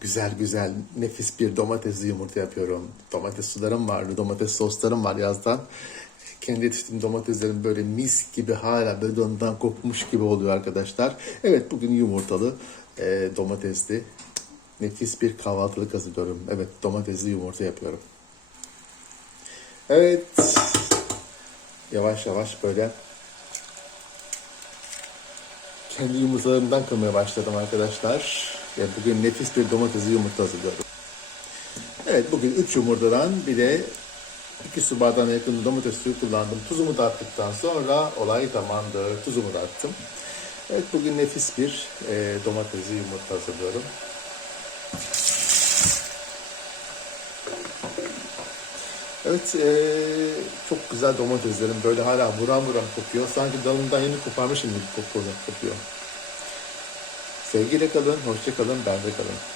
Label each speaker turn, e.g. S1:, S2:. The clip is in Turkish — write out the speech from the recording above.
S1: güzel güzel nefis bir domatesli yumurta yapıyorum. Domates sularım vardı, domates soslarım var yazdan. Kendi yetiştirdiğim domateslerim böyle mis gibi hala böyle ondan kopmuş gibi oluyor arkadaşlar. Evet bugün yumurtalı, e, domatesli nefis bir kahvaltılık hazırlıyorum. Evet domatesli yumurta yapıyorum. Evet yavaş yavaş böyle kendi yumurtalarımdan kırmaya başladım arkadaşlar. Ve bugün nefis bir domatesli yumurta hazırlıyorum. Evet bugün 3 yumurtadan bir de 2 su bardağına yakın domates suyu kullandım. Tuzumu da attıktan sonra olay tamamdır. Tuzumu da attım. Evet bugün nefis bir e, domatesli yumurta hazırlıyorum. Evet e, çok güzel domateslerim böyle hala buram buram kokuyor. Sanki dalından yeni koparmışım gibi kokuyor. kokuyor. Sevgiyle kalın, hoşça kalın,
S2: bende kalın.